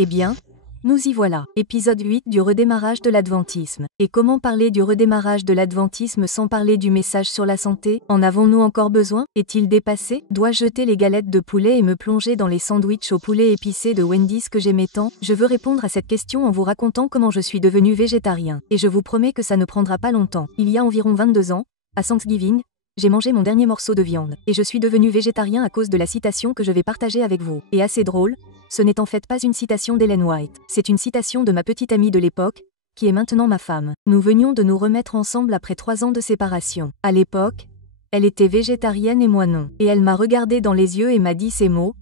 Eh bien, nous y voilà. Épisode 8 du redémarrage de l'adventisme. Et comment parler du redémarrage de l'adventisme sans parler du message sur la santé? En avons-nous encore besoin? Est-il dépassé? Dois-je jeter les galettes de poulet et me plonger dans les sandwichs au poulet épicé de Wendy's que j'aimais tant? Je veux répondre à cette question en vous racontant comment je suis devenu végétarien. Et je vous promets que ça ne prendra pas longtemps. Il y a environ 22 ans, à Thanksgiving, j'ai mangé mon dernier morceau de viande. Et je suis devenu végétarien à cause de la citation que je vais partager avec vous. Et assez drôle, ce n'est en fait pas une citation d'Ellen White, c'est une citation de ma petite amie de l'époque, qui est maintenant ma femme. Nous venions de nous remettre ensemble après 3 ans de séparation. À l'époque, elle était végétarienne et moi non. Et elle m'a regardé dans les yeux et m'a dit ces mots: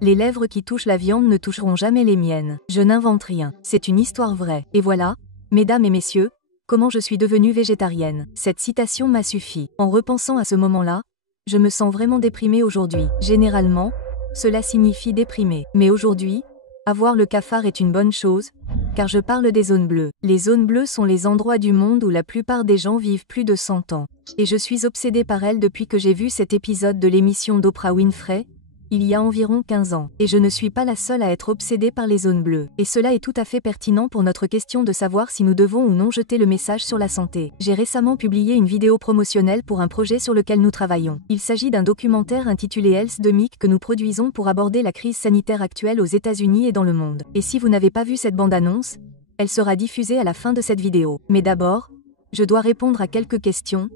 les lèvres qui touchent la viande ne toucheront jamais les miennes. Je n'invente rien, c'est une histoire vraie. Et voilà, mesdames et messieurs, comment je suis devenue végétarienne. Cette citation m'a suffi. En repensant à ce moment-là, je me sens vraiment déprimée aujourd'hui. Généralement, cela signifie déprimé. Mais aujourd'hui, avoir le cafard est une bonne chose, car je parle des zones bleues. Les zones bleues sont les endroits du monde où la plupart des gens vivent plus de 100 ans. Et je suis obsédée par elles depuis que j'ai vu cet épisode de l'émission d'Oprah Winfrey, il y a environ 15 ans. Et je ne suis pas la seule à être obsédée par les zones bleues. Et cela est tout à fait pertinent pour notre question de savoir si nous devons ou non jeter le message sur la santé. J'ai récemment publié une vidéo promotionnelle pour un projet sur lequel nous travaillons. Il s'agit d'un documentaire intitulé Health Demic que nous produisons pour aborder la crise sanitaire actuelle aux États-Unis et dans le monde. Et si vous n'avez pas vu cette bande-annonce, elle sera diffusée à la fin de cette vidéo. Mais d'abord, je dois répondre à quelques questions,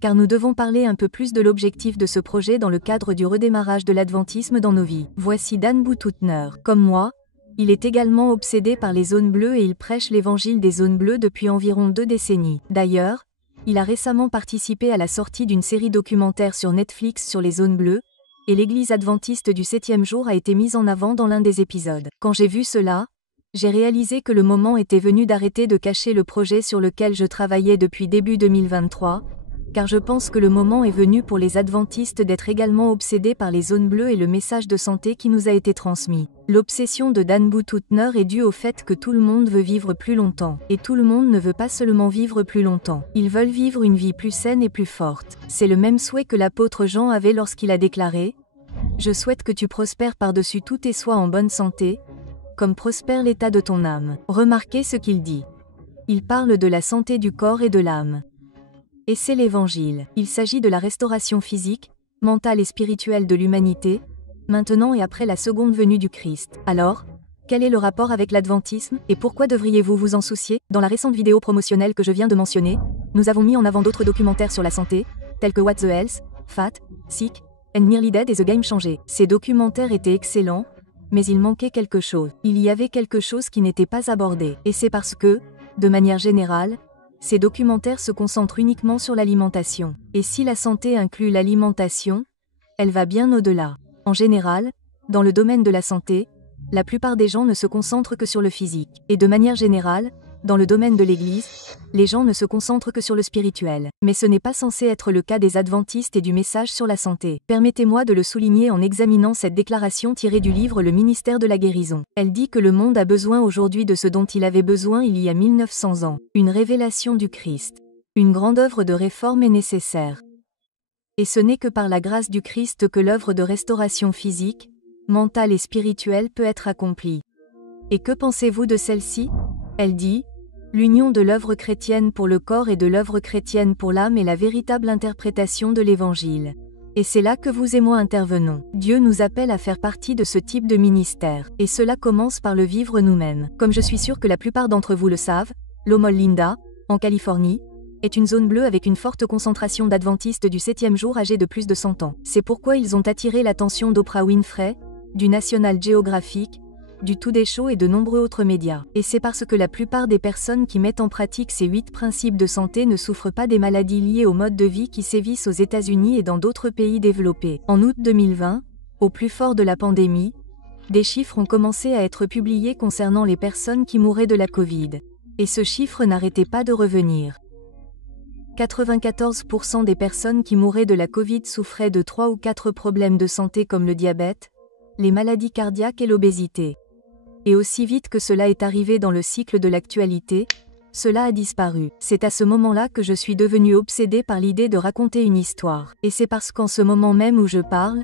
car nous devons parler un peu plus de l'objectif de ce projet dans le cadre du redémarrage de l'adventisme dans nos vies. Voici Dan Boutoutener. Comme moi, il est également obsédé par les zones bleues et il prêche l'évangile des zones bleues depuis environ 2 décennies. D'ailleurs, il a récemment participé à la sortie d'une série documentaire sur Netflix sur les zones bleues, et l'église adventiste du 7e jour a été mise en avant dans l'un des épisodes. Quand j'ai vu cela, j'ai réalisé que le moment était venu d'arrêter de cacher le projet sur lequel je travaillais depuis début 2023, car je pense que le moment est venu pour les adventistes d'être également obsédés par les zones bleues et le message de santé qui nous a été transmis. L'obsession de Dan Boutoutener est due au fait que tout le monde veut vivre plus longtemps. Et tout le monde ne veut pas seulement vivre plus longtemps. Ils veulent vivre une vie plus saine et plus forte. C'est le même souhait que l'apôtre Jean avait lorsqu'il a déclaré: « Je souhaite que tu prospères par-dessus tout et sois en bonne santé, comme prospère l'état de ton âme. » Remarquez ce qu'il dit. Il parle de la santé du corps et de l'âme. Et c'est l'évangile. Il s'agit de la restauration physique, mentale et spirituelle de l'humanité, maintenant et après la seconde venue du Christ. Alors, quel est le rapport avec l'adventisme, et pourquoi devriez-vous vous en soucier? Dans la récente vidéo promotionnelle que je viens de mentionner, nous avons mis en avant d'autres documentaires sur la santé, tels que What the Health, Fat, Sick, and Nearly Dead et The Game Changer. Ces documentaires étaient excellents, mais il manquait quelque chose. Il y avait quelque chose qui n'était pas abordé. Et c'est parce que, de manière générale, ces documentaires se concentrent uniquement sur l'alimentation. Et si la santé inclut l'alimentation, elle va bien au-delà. En général, dans le domaine de la santé, la plupart des gens ne se concentrent que sur le physique. Et de manière générale, dans le domaine de l'Église, les gens ne se concentrent que sur le spirituel. Mais ce n'est pas censé être le cas des adventistes et du message sur la santé. Permettez-moi de le souligner en examinant cette déclaration tirée du livre Le ministère de la guérison. Elle dit que le monde a besoin aujourd'hui de ce dont il avait besoin il y a 1900 ans. Une révélation du Christ. Une grande œuvre de réforme est nécessaire. Et ce n'est que par la grâce du Christ que l'œuvre de restauration physique, mentale et spirituelle peut être accomplie. Et que pensez-vous de celle-ci? Elle dit: l'union de l'œuvre chrétienne pour le corps et de l'œuvre chrétienne pour l'âme est la véritable interprétation de l'Évangile. Et c'est là que vous et moi intervenons. Dieu nous appelle à faire partie de ce type de ministère. Et cela commence par le vivre nous-mêmes. Comme je suis sûre que la plupart d'entre vous le savent, Loma Linda, en Californie, est une zone bleue avec une forte concentration d'adventistes du 7e jour âgés de plus de 100 ans. C'est pourquoi ils ont attiré l'attention d'Oprah Winfrey, du National Geographic, du Today Show et de nombreux autres médias. Et c'est parce que la plupart des personnes qui mettent en pratique ces 8 principes de santé ne souffrent pas des maladies liées au mode de vie qui sévissent aux États-Unis et dans d'autres pays développés. En août 2020, au plus fort de la pandémie, des chiffres ont commencé à être publiés concernant les personnes qui mouraient de la Covid. Et ce chiffre n'arrêtait pas de revenir. 94% des personnes qui mouraient de la Covid souffraient de 3 ou 4 problèmes de santé comme le diabète, les maladies cardiaques et l'obésité. Et aussi vite que cela est arrivé dans le cycle de l'actualité, cela a disparu. C'est à ce moment-là que je suis devenue obsédée par l'idée de raconter une histoire. Et c'est parce qu'en ce moment même où je parle,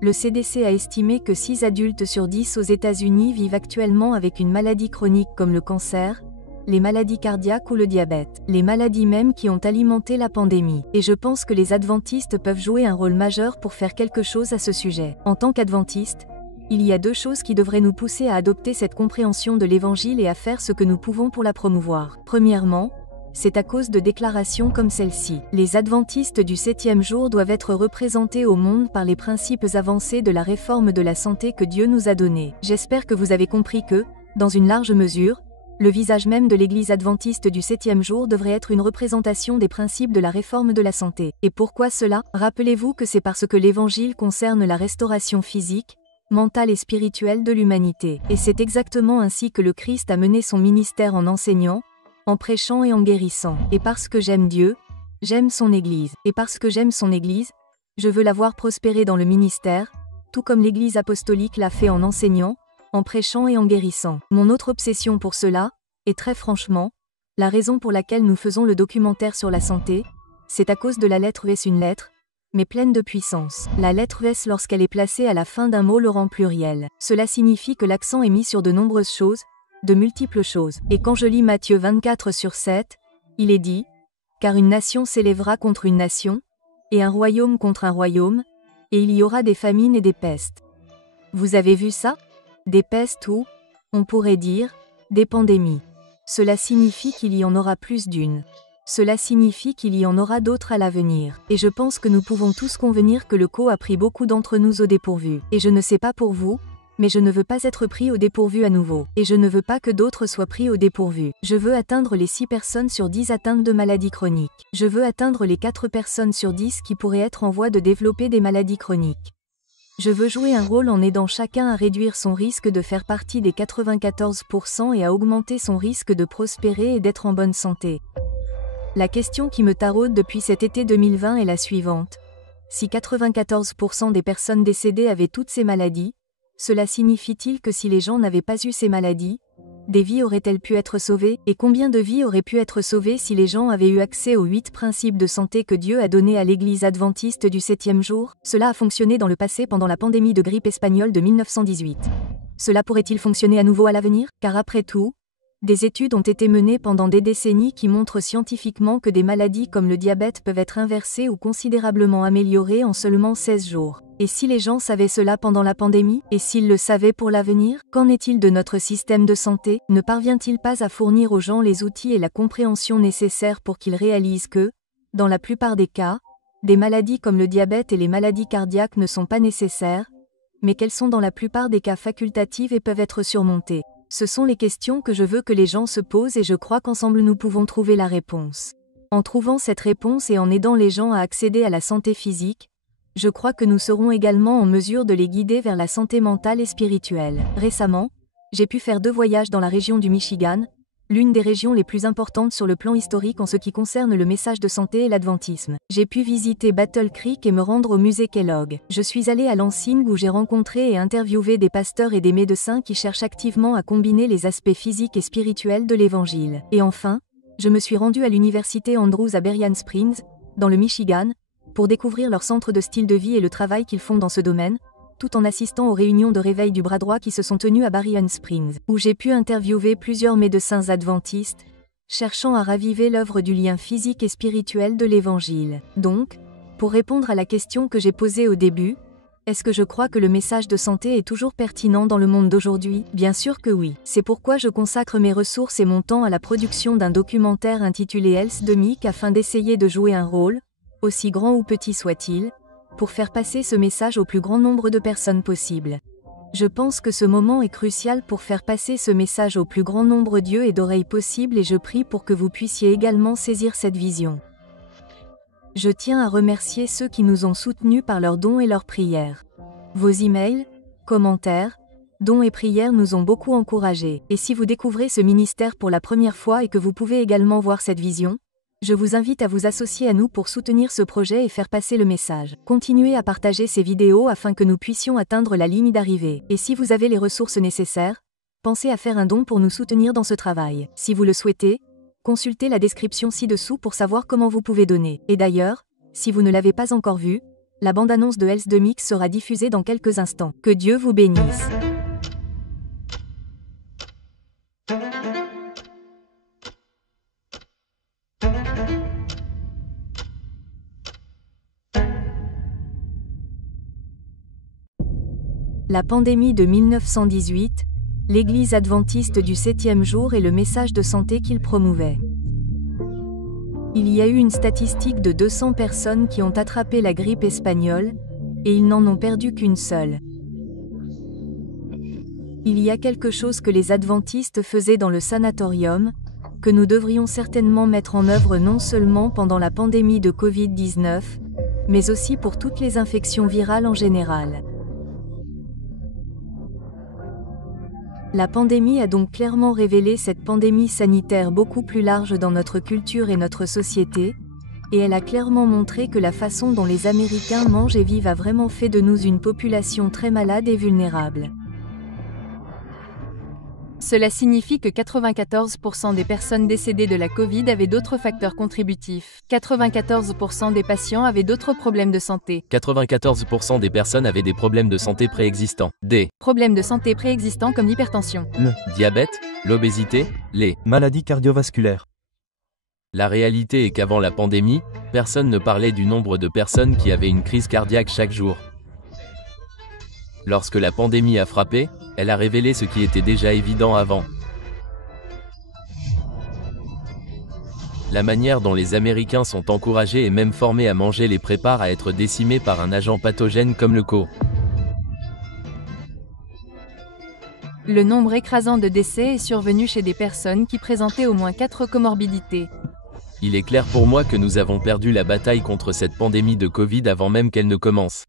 Le CDC a estimé que 6 adultes sur 10 aux États-Unis vivent actuellement avec une maladie chronique comme le cancer, les maladies cardiaques ou le diabète, les maladies même qui ont alimenté la pandémie. Et je pense que les adventistes peuvent jouer un rôle majeur pour faire quelque chose à ce sujet. En tant qu'adventistes, il y a 2 choses qui devraient nous pousser à adopter cette compréhension de l'Évangile et à faire ce que nous pouvons pour la promouvoir. Premièrement, c'est à cause de déclarations comme celle-ci. Les adventistes du 7e jour doivent être représentés au monde par les principes avancés de la réforme de la santé que Dieu nous a donnée. J'espère que vous avez compris que, dans une large mesure, le visage même de l'Église adventiste du 7e jour devrait être une représentation des principes de la réforme de la santé. Et pourquoi cela? Rappelez-vous que c'est parce que l'Évangile concerne la restauration physique, mentale et spirituelle de l'humanité. Et c'est exactement ainsi que le Christ a mené son ministère en enseignant, en prêchant et en guérissant. Et parce que j'aime Dieu, j'aime son Église. Et parce que j'aime son Église, je veux la voir prospérer dans le ministère, tout comme l'Église apostolique l'a fait en enseignant, en prêchant et en guérissant. Mon autre obsession pour cela, et très franchement, la raison pour laquelle nous faisons le documentaire sur la santé, c'est à cause de la lettre S, une lettre, mais pleine de puissance. La lettre S, lorsqu'elle est placée à la fin d'un mot, le rend pluriel. Cela signifie que l'accent est mis sur de nombreuses choses, de multiples choses. Et quand je lis Matthieu 24/7, il est dit, « Car une nation s'élèvera contre une nation, et un royaume contre un royaume, et il y aura des famines et des pestes. » Vous avez vu ça? Des pestes ou, on pourrait dire, des pandémies. Cela signifie qu'il y en aura plus d'une. Cela signifie qu'il y en aura d'autres à l'avenir. Et je pense que nous pouvons tous convenir que le co a pris beaucoup d'entre nous au dépourvu. Et je ne sais pas pour vous, mais je ne veux pas être pris au dépourvu à nouveau. Et je ne veux pas que d'autres soient pris au dépourvu. Je veux atteindre les 6 personnes sur 10 atteintes de maladies chroniques. Je veux atteindre les 4 personnes sur 10 qui pourraient être en voie de développer des maladies chroniques. Je veux jouer un rôle en aidant chacun à réduire son risque de faire partie des 94% et à augmenter son risque de prospérer et d'être en bonne santé. La question qui me taraude depuis cet été 2020 est la suivante. Si 94% des personnes décédées avaient toutes ces maladies, cela signifie-t-il que si les gens n'avaient pas eu ces maladies, des vies auraient-elles pu être sauvées? Et combien de vies auraient pu être sauvées si les gens avaient eu accès aux 8 principes de santé que Dieu a donnés à l'Église adventiste du 7e jour? Cela a fonctionné dans le passé pendant la pandémie de grippe espagnole de 1918. Cela pourrait-il fonctionner à nouveau à l'avenir? Car après tout, des études ont été menées pendant des décennies qui montrent scientifiquement que des maladies comme le diabète peuvent être inversées ou considérablement améliorées en seulement 16 jours. Et si les gens savaient cela pendant la pandémie? Et s'ils le savaient pour l'avenir? Qu'en est-il de notre système de santé? Ne parvient-il pas à fournir aux gens les outils et la compréhension nécessaires pour qu'ils réalisent que, dans la plupart des cas, des maladies comme le diabète et les maladies cardiaques ne sont pas nécessaires, mais qu'elles sont dans la plupart des cas facultatives et peuvent être surmontées? Ce sont les questions que je veux que les gens se posent et je crois qu'ensemble nous pouvons trouver la réponse. En trouvant cette réponse et en aidant les gens à accéder à la santé physique, je crois que nous serons également en mesure de les guider vers la santé mentale et spirituelle. Récemment, j'ai pu faire 2 voyages dans la région du Michigan, l'une des régions les plus importantes sur le plan historique en ce qui concerne le message de santé et l'adventisme. J'ai pu visiter Battle Creek et me rendre au musée Kellogg. Je suis allé à Lansing où j'ai rencontré et interviewé des pasteurs et des médecins qui cherchent activement à combiner les aspects physiques et spirituels de l'Évangile. Et enfin, je me suis rendu à l'université Andrews à Berrien Springs, dans le Michigan, pour découvrir leur centre de style de vie et le travail qu'ils font dans ce domaine, tout en assistant aux réunions de réveil du bras droit qui se sont tenues à Berrien Springs, où j'ai pu interviewer plusieurs médecins adventistes, cherchant à raviver l'œuvre du lien physique et spirituel de l'Évangile. Donc, pour répondre à la question que j'ai posée au début, est-ce que je crois que le message de santé est toujours pertinent dans le monde d'aujourd'hui? Bien sûr que oui. C'est pourquoi je consacre mes ressources et mon temps à la production d'un documentaire intitulé Health Demic afin d'essayer de jouer un rôle, aussi grand ou petit soit-il, pour faire passer ce message au plus grand nombre de personnes possible. Je pense que ce moment est crucial pour faire passer ce message au plus grand nombre d'yeux et d'oreilles possible et je prie pour que vous puissiez également saisir cette vision. Je tiens à remercier ceux qui nous ont soutenus par leurs dons et leurs prières. Vos emails, commentaires, dons et prières nous ont beaucoup encouragés. Et si vous découvrez ce ministère pour la première fois et que vous pouvez également voir cette vision, je vous invite à vous associer à nous pour soutenir ce projet et faire passer le message. Continuez à partager ces vidéos afin que nous puissions atteindre la ligne d'arrivée. Et si vous avez les ressources nécessaires, pensez à faire un don pour nous soutenir dans ce travail. Si vous le souhaitez, consultez la description ci-dessous pour savoir comment vous pouvez donner. Et d'ailleurs, si vous ne l'avez pas encore vu, La bande-annonce de Health de Mix sera diffusée dans quelques instants. Que Dieu vous bénisse. La pandémie de 1918, l'Église adventiste du 7e jour et le message de santé qu'il promouvait. Il y a eu une statistique de 200 personnes qui ont attrapé la grippe espagnole, et ils n'en ont perdu qu'une seule. Il y a quelque chose que les adventistes faisaient dans le sanatorium, que nous devrions certainement mettre en œuvre non seulement pendant la pandémie de Covid-19, mais aussi pour toutes les infections virales en général. La pandémie a donc clairement révélé cette pandémie sanitaire beaucoup plus large dans notre culture et notre société, et elle a clairement montré que la façon dont les Américains mangent et vivent a vraiment fait de nous une population très malade et vulnérable. Cela signifie que 94% des personnes décédées de la Covid avaient d'autres facteurs contributifs. 94% des patients avaient d'autres problèmes de santé. 94% des personnes avaient des problèmes de santé préexistants. Des problèmes de santé préexistants comme l'hypertension, le diabète, l'obésité, les maladies cardiovasculaires. La réalité est qu'avant la pandémie, personne ne parlait du nombre de personnes qui avaient une crise cardiaque chaque jour. Lorsque la pandémie a frappé, elle a révélé ce qui était déjà évident avant. La manière dont les Américains sont encouragés et même formés à manger les prépare à être décimés par un agent pathogène comme le CO. Le nombre écrasant de décès est survenu chez des personnes qui présentaient au moins 4 comorbidités. Il est clair pour moi que nous avons perdu la bataille contre cette pandémie de Covid avant même qu'elle ne commence.